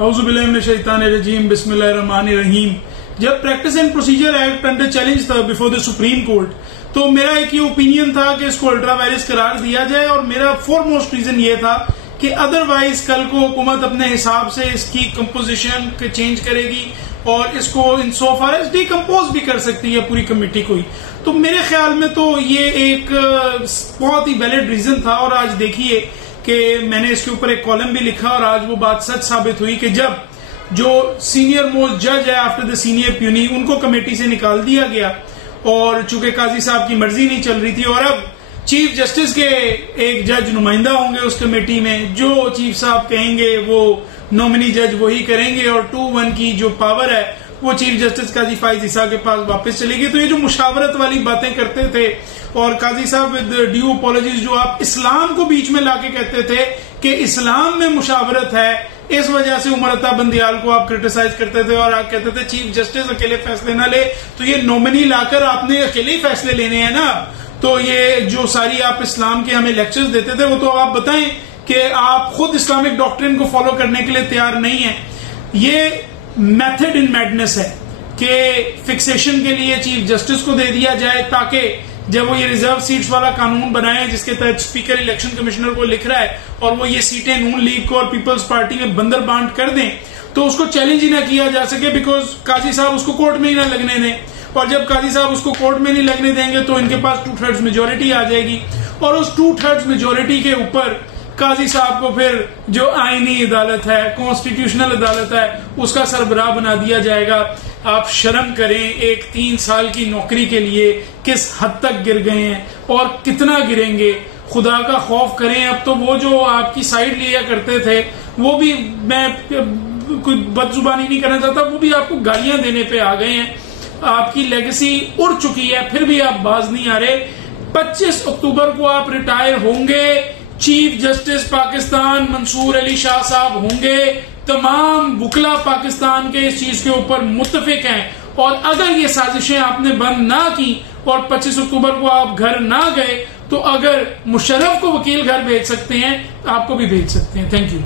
औज़ुबिल्लाहिमिनश्शैतानिर्रजीम बिस्मिल्लाहिर्रहमानिर्रहीम। जब practice and procedure act under challenge था बिफोर द सुप्रीम कोर्ट, तो मेरा एक ही ओपिनियन था कि इसको अल्ट्रा वायरस करार दिया जाए, और मेरा फोरमोस्ट रीजन ये था कि अदरवाइज कल को हुकूमत अपने हिसाब से इसकी कंपोजिशन चेंज करेगी और इसको इन सो फार एज डिकम्पोज भी कर सकती है पूरी कमेटी को ही। तो मेरे ख्याल में तो ये एक बहुत ही वैलिड रीजन था। और आज देखिए कि मैंने इसके ऊपर एक कॉलम भी लिखा और आज वो बात सच साबित हुई कि जब जो सीनियर मोस्ट जज है आफ्टर द सीनियर प्यूनी, उनको कमेटी से निकाल दिया गया और चूंकि काजी साहब की मर्जी नहीं चल रही थी, और अब चीफ जस्टिस के एक जज नुमाइंदा होंगे उस कमेटी में, जो चीफ साहब कहेंगे वो नॉमिनी जज वही करेंगे, और 2-1 की जो पावर है वो चीफ जस्टिस काजी फाइज ईसा के पास वापस चलेगी। तो ये जो मुशावरत वाली बातें करते थे, और काजी साहब विद ड्यू अपॉलॉजीज जो आप इस्लाम को बीच में लाके कहते थे कि इस्लाम में मुशावरत है, इस वजह से उमर अता बंदियाल को आप क्रिटिसाइज करते थे और आप कहते थे चीफ जस्टिस अकेले फैसले ना ले, तो ये नॉमिनी लाकर आपने अकेले ही फैसले लेने हैं ना। तो ये जो सारी आप इस्लाम के हमें लेक्चर्स देते थे, वो तो आप बताएं कि आप खुद इस्लामिक डॉक्ट्रिन को फॉलो करने के लिए तैयार नहीं है। ये मेथड इन मैडनेस है कि फिक्सेशन के लिए चीफ जस्टिस को दे दिया जाए, ताकि जब वो ये रिजर्व सीट्स वाला कानून बनाए जिसके तहत स्पीकर इलेक्शन कमिश्नर को लिख रहा है और वो ये सीटें नून लीग को और पीपल्स पार्टी में बंदर बांट कर दें, तो उसको चैलेंज ही ना किया जा सके, बिकॉज काजी साहब उसको कोर्ट में ही ना लगने दें। और जब काजी साहब उसको कोर्ट में नहीं लगने देंगे तो इनके पास 2/3 मेजोरिटी आ जाएगी, और उस 2/3 मेजोरिटी के ऊपर काजी साहब को फिर जो आईनी अदालत है, कॉन्स्टिट्यूशनल अदालत है, उसका सरबराह बना दिया जाएगा। आप शर्म करें, एक 3 साल की नौकरी के लिए किस हद तक गिर गए हैं और कितना गिरेंगे, खुदा का खौफ करें। अब तो वो जो आपकी साइड लिया करते थे, वो भी, मैं कोई बदजुबानी नहीं करना चाहता, वो भी आपको गालियां देने पे आ गए हैं। आपकी लेगेसी उड़ चुकी है, फिर भी आप बाज नहीं आ रहे। 25 अक्टूबर को आप रिटायर होंगे, चीफ जस्टिस पाकिस्तान मंसूर अली शाह साहब होंगे। तमाम वुकला पाकिस्तान के इस चीज के ऊपर मुत्तफिक हैं, और अगर ये साजिशें आपने बंद ना की और 25 अक्टूबर को आप घर ना गए, तो अगर मुशर्रफ को वकील घर भेज सकते हैं, आपको भी भेज सकते हैं। Thank you.